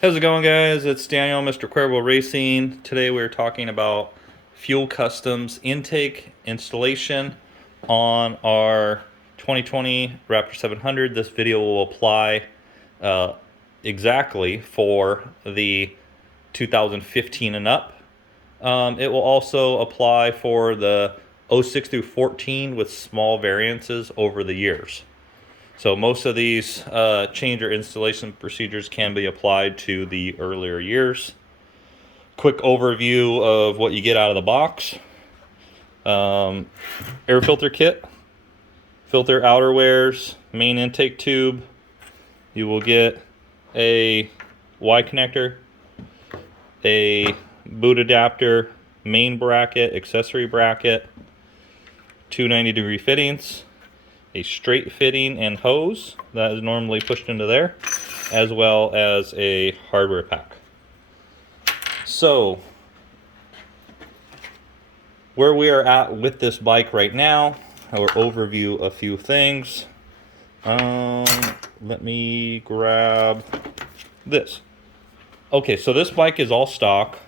How's it going, guys? It's Daniel, Mr. Cuervo Racing. Today we're talking about fuel customs intake installation on our 2020 Raptor 700. This video will apply exactly for the 2015 and up. It will also apply for the 06 through 14 with small variances over the years. So most of these change or installation procedures can be applied to the earlier years. Quick overview of what you get out of the box. Air filter kit, filter outerwears, main intake tube. You will get a Y connector, a boot adapter, main bracket, accessory bracket, two 90-degree fittings, a straight fitting and hose that is normally pushed into there, as well as a hardware pack. So where we are at with this bike right now, our overview a few things. Let me grab this. Okay, so this bike is all stock,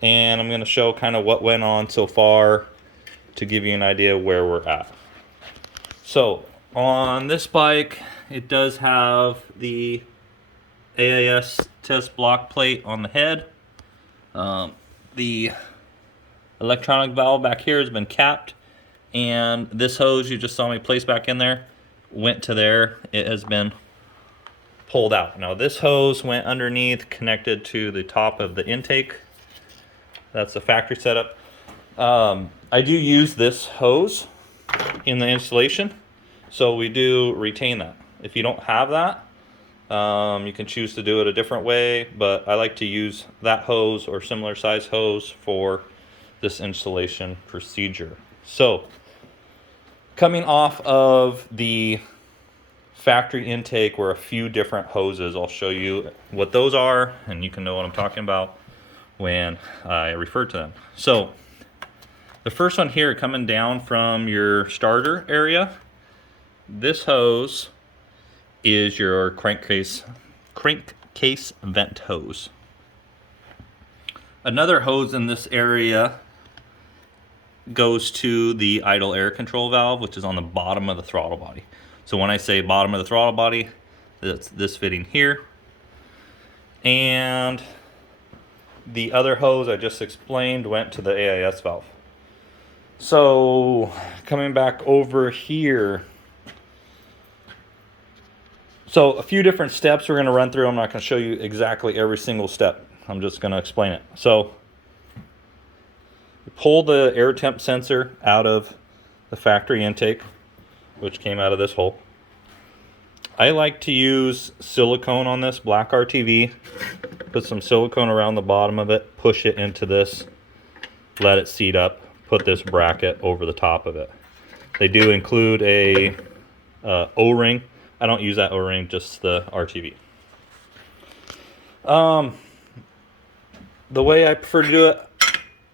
and I'm going to show kind of what went on so far to give you an idea where we're at. So on this bike, it does have the AIS test block plate on the head. The electronic valve back here has been capped, and this hose you just saw me place back in there went to there. It has been pulled out. Now this hose went underneath, connected to the top of the intake. That's the factory setup. I do use this hose in the installation, so we do retain that. If you don't have that, you can choose to do it a different way, but I like to use that hose or similar size hose for this installation procedure. So coming off of the factory intake were a few different hoses. I'll show you what those are, and you can know what I'm talking about when I refer to them. So the first one here, coming down from your starter area, this hose is your crankcase vent hose. Another hose in this area goes to the idle air control valve, which is on the bottom of the throttle body. So when I say bottom of the throttle body, that's this fitting here. And the other hose I just explained went to the AIS valve. So coming back over here, so a few different steps we're going to run through. I'm not going to show you exactly every single step. I'm just going to explain it. So you pull the air temp sensor out of the factory intake, which came out of this hole. I like to use silicone on this, black RTV. Put some silicone around the bottom of it, push it into this, let it seat up, put this bracket over the top of it. They do include a O-ring. I don't use that O-ring, just the RTV. The way I prefer to do it,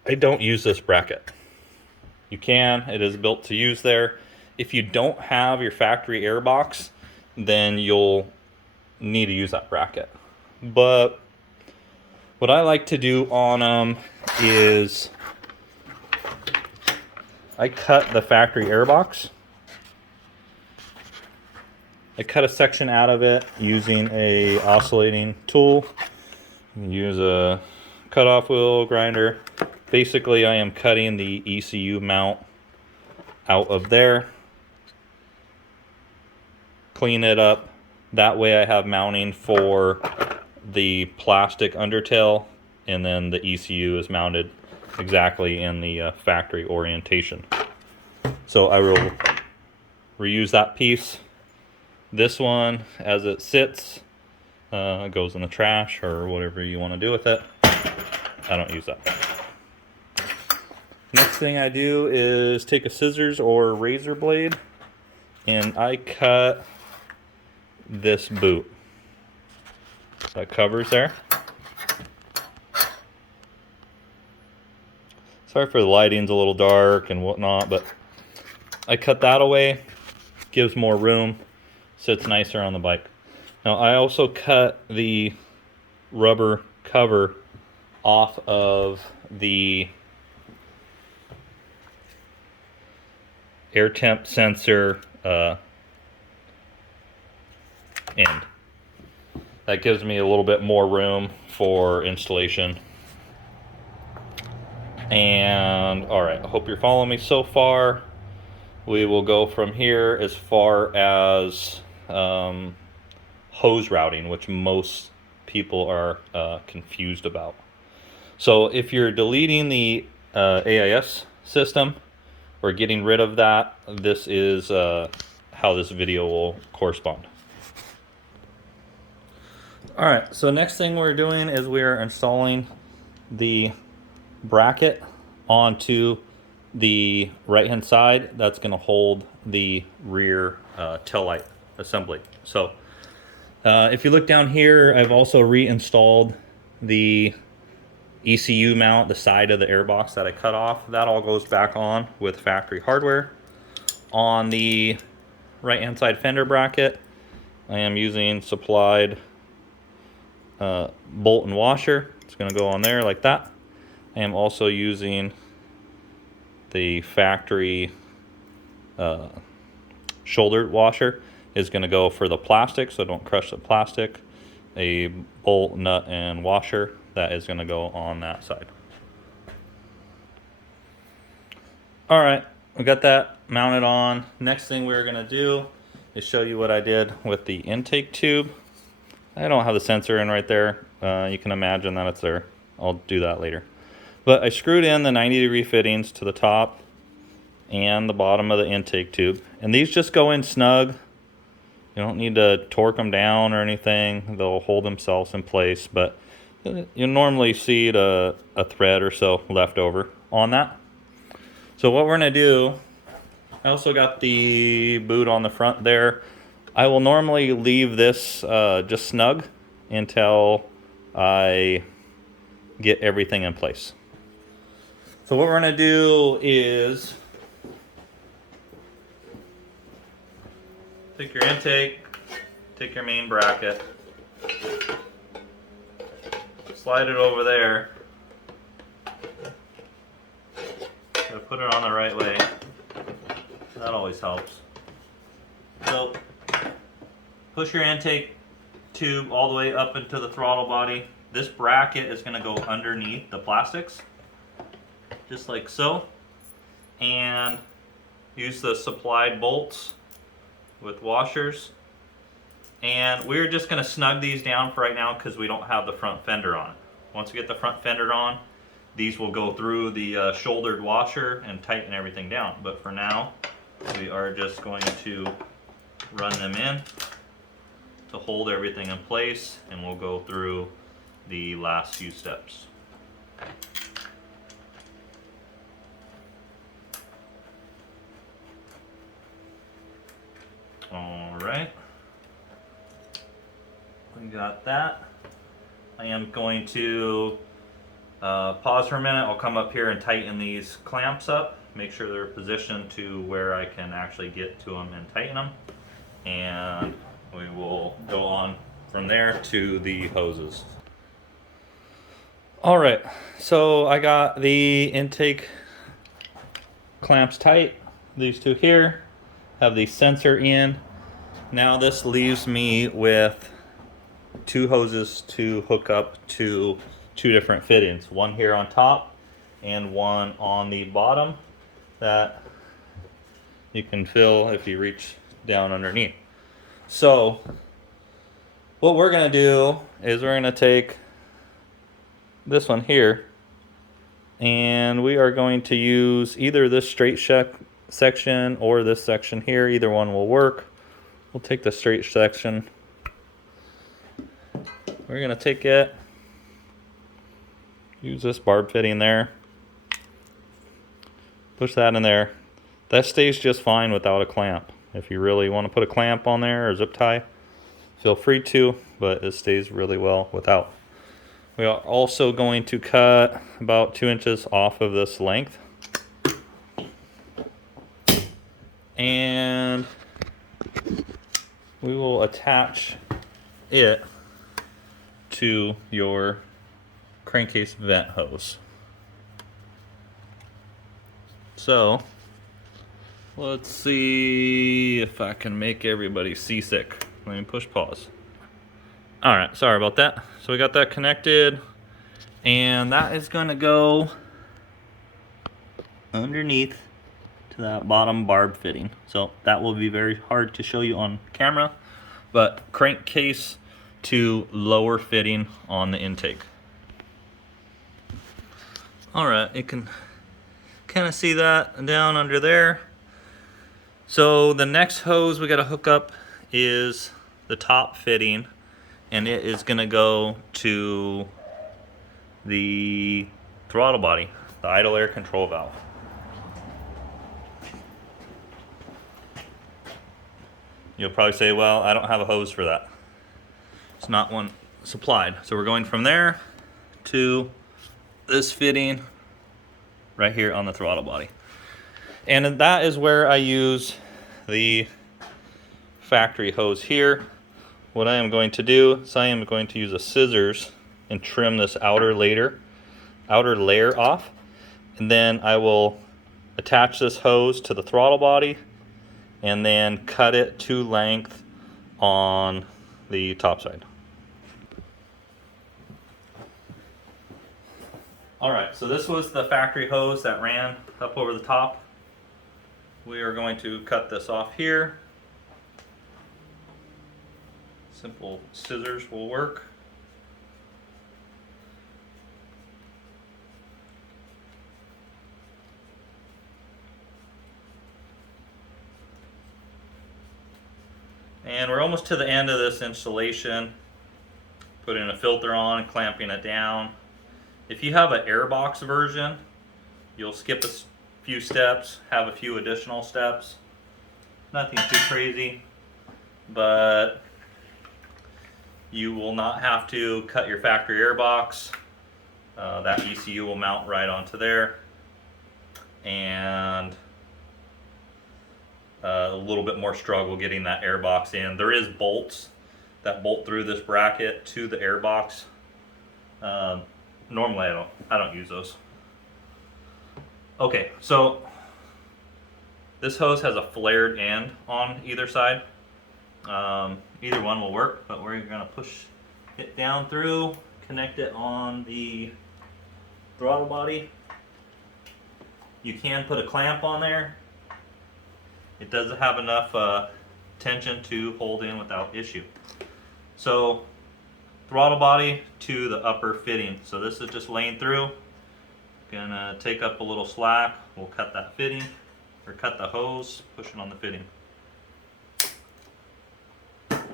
I don't use this bracket. You can, it is built to use there. If you don't have your factory airbox, then you'll need to use that bracket. But what I like to do on them is I cut the factory airbox. I cut a section out of it using a oscillating tool. Use a cutoff wheel grinder. Basically, I am cutting the ECU mount out of there. Clean it up. That way I have mounting for the plastic undertail, and then the ECU is mounted exactly in the factory orientation. So I will reuse that piece. This one, as it sits, goes in the trash or whatever you want to do with it. I don't use that. Next thing I do is take a scissors or razor blade, and I cut this boot that covers there. Sorry for the lighting's a little dark and whatnot, but I cut that away, gives more room, sits nicer on the bike. Now I also cut the rubber cover off of the air temp sensor end. That gives me a little bit more room for installation. And all right, I hope you're following me so far. We will go from here as far as hose routing, which most people are confused about. So if you're deleting the AIS system or getting rid of that, this is how this video will correspond. All right, so next thing we're doing is we're installing the bracket onto the right hand side that's going to hold the rear tail light assembly. So if you look down here, I've also reinstalled the ECU mount, the side of the airbox that I cut off. That all goes back on with factory hardware. On the right hand side fender bracket, I am using supplied bolt and washer. It's going to go on there like that. I am also using the factory shoulder washer. Is going to go for the plastic, so don't crush the plastic. A bolt, nut, and washer that is going to go on that side. All right, we got that mounted on. Next thing we're going to do is show you what I did with the intake tube. I don't have the sensor in right there. You can imagine that it's there. I'll do that later. But I screwed in the 90-degree fittings to the top and the bottom of the intake tube. And these just go in snug. You don't need to torque them down or anything. They'll hold themselves in place. But you normally see a thread or so left over on that. So what we're going to do, I also got the boot on the front there. I will normally leave this just snug until I get everything in place. So what we're going to do is take your intake, take your main bracket, slide it over there, so put it on the right way. That always helps. So push your intake tube all the way up into the throttle body. This bracket is going to go underneath the plastics, just like so. And use the supplied bolts with washers. And we're just going to snug these down for right now because we don't have the front fender on it. Once we get the front fender on, these will go through the shouldered washer and tighten everything down. But for now, we are just going to run them in to hold everything in place, and we'll go through the last few steps. All right, we got that. I am going to pause for a minute. I'll come up here and tighten these clamps up, make sure they're positioned to where I can actually get to them and tighten them, and we will go on from there to the hoses. All right, so I got the intake clamps tight. These two here have the sensor in. Now this leaves me with two hoses to hook up to two different fittings. One here on top and one on the bottom that you can fill if you reach down underneath. So what we're going to do is we're going to take this one here, and we are going to use either this straight section or this section here. Either one will work. We'll take the straight section. We're going to take it, use this barb fitting there, push that in there. That stays just fine without a clamp. If you really want to put a clamp on there or zip tie, feel free to, but it stays really well without. We are also going to cut about 2 inches off of this length. And we will attach it to your crankcase vent hose. So let's see if I can make everybody seasick. Let me push pause. All right, sorry about that. So we got that connected, and that is gonna go underneath to that bottom barb fitting. So that will be very hard to show you on camera, but crankcase to lower fitting on the intake. All right, you can kind of see that down under there. So the next hose we got to hook up is the top fitting, and it is going to go to the throttle body, the idle air control valve. You'll probably say, well, I don't have a hose for that. It's not one supplied. So we're going from there to this fitting right here on the throttle body. And that is where I use the factory hose here. What I am going to do is I am going to use a scissors and trim this outer layer off. And then I will attach this hose to the throttle body and then cut it to length on the top side. Alright, so this was the factory hose that ran up over the top. We are going to cut this off here. Simple scissors will work. And we're almost to the end of this installation. Putting a filter on, clamping it down. If you have an Airbox version, you'll skip a few steps, have a few additional steps. Nothing too crazy, but you will not have to cut your factory airbox. That ECU will mount right onto there, and a little bit more struggle getting that airbox in. There is bolts that bolt through this bracket to the airbox. Normally I don't use those. Okay, so this hose has a flared end on either side. Either one will work, but we're gonna push it down through, connect it on the throttle body. You can put a clamp on there. It doesn't have enough tension to hold in without issue. So throttle body to the upper fitting. So this is just laying through. Gonna take up a little slack. We'll cut that fitting, or cut the hose, push it on the fitting. It's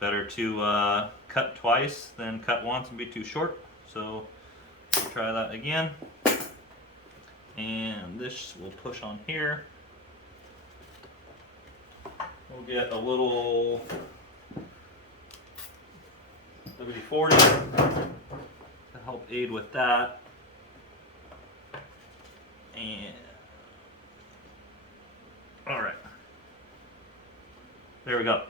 better to cut twice than cut once and be too short. So we'll try that again. And this will push on here. We'll get a little WD-40 to help aid with that. And all right, there we go.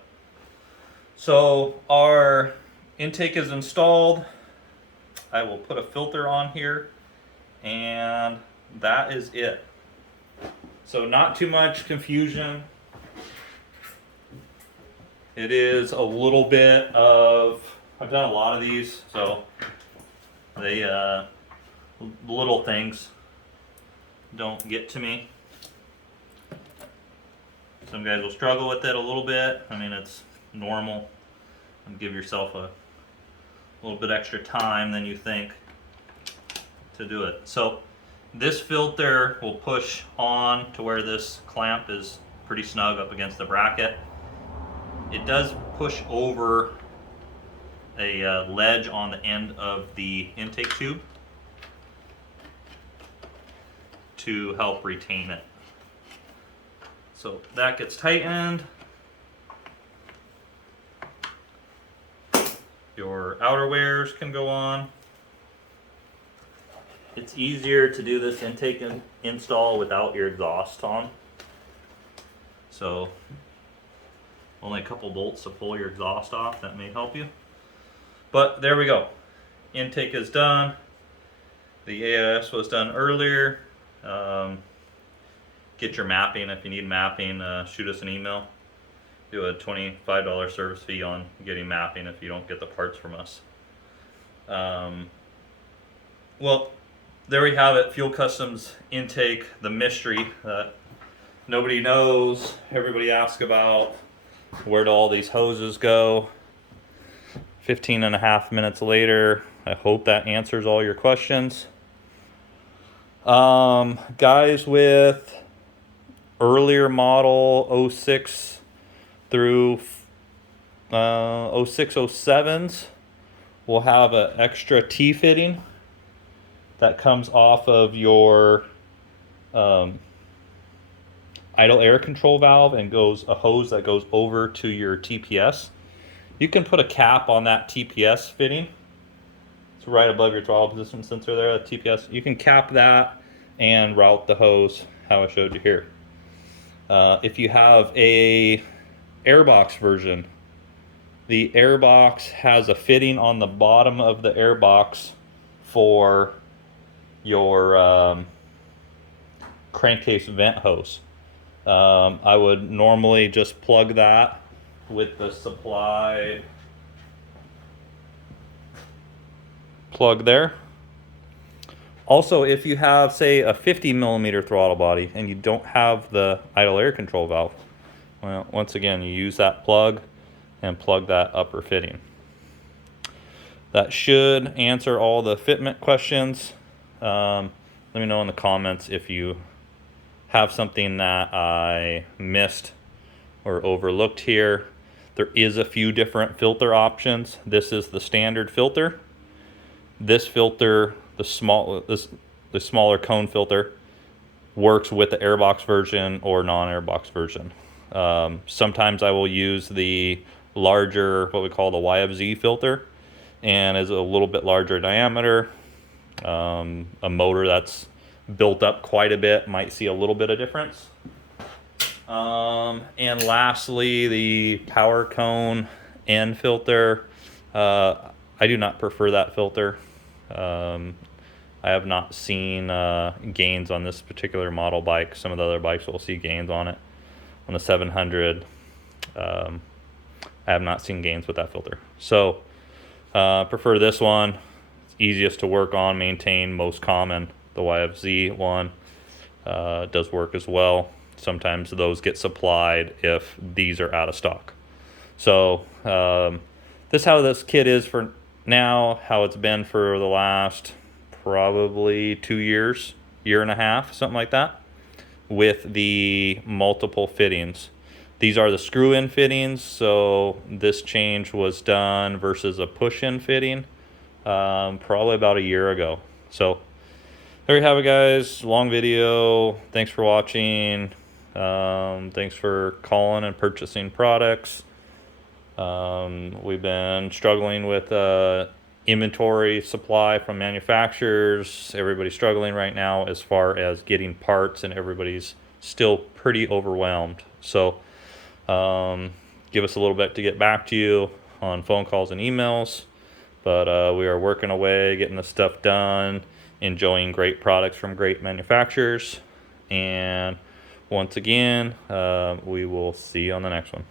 So our intake is installed. I will put a filter on here, and that is it. So not too much confusion. It is a little bit of, I've done a lot of these, so they little things don't get to me. Some guys will struggle with it a little bit. I mean, it's normal. And give yourself a little bit extra time than you think to do it. So this filter will push on to where this clamp is pretty snug up against the bracket. It does push over a ledge on the end of the intake tube to help retain it. So that gets tightened. Your outer wears can go on. It's easier to do this intake install without your exhaust on. So only a couple bolts to pull your exhaust off, that may help you. But there we go. Intake is done. The AIS was done earlier. Get your mapping. If you need mapping, shoot us an email. Do a $25 service fee on getting mapping if you don't get the parts from us. Well, there we have it. Fuel Customs intake, the mystery that nobody knows. Everybody asks about, where do all these hoses go? 15.5 minutes later. I hope that answers all your questions. Guys with earlier model 06 through 06, 07s will have an extra T-fitting that comes off of your idle air control valve and goes a hose that goes over to your TPS. You can put a cap on that TPS fitting. It's right above your throttle position sensor there, the TPS. You can cap that and route the hose how I showed you here. If you have a Airbox version, the Airbox has a fitting on the bottom of the Airbox for your crankcase vent hose. I would normally just plug that with the supply plug there. Also, if you have, say, a 50mm throttle body and you don't have the idle air control valve, well, once again, you use that plug and plug that upper fitting. That should answer all the fitment questions. Let me know in the comments if you have something that I missed or overlooked here. There is a few different filter options. This is the standard filter. This filter, the smaller cone filter, works with the Airbox version or non-Airbox version. Sometimes I will use the larger, what we call the YFZ filter, and is a little bit larger diameter. A motor that's built up quite a bit might see a little bit of difference. And lastly, the power cone end filter. I do not prefer that filter. I have not seen gains on this particular model bike. Some of the other bikes will see gains on it. On the 700, I have not seen gains with that filter. So prefer this one. It's easiest to work on, maintain, most common. The YFZ one does work as well. Sometimes those get supplied if these are out of stock. So this is how this kit is for now, how it's been for the last probably 2 years, year and a half, something like that, with the multiple fittings. These are the screw-in fittings, so this change was done versus a push-in fitting probably about a year ago. So there you have it, guys. Long video. Thanks for watching. Thanks for calling and purchasing products. We've been struggling with inventory supply from manufacturers. Everybody's struggling right now as far as getting parts, and everybody's still pretty overwhelmed. So give us a little bit to get back to you on phone calls and emails, but we are working away, getting the stuff done, enjoying great products from great manufacturers. And once again, we will see you on the next one.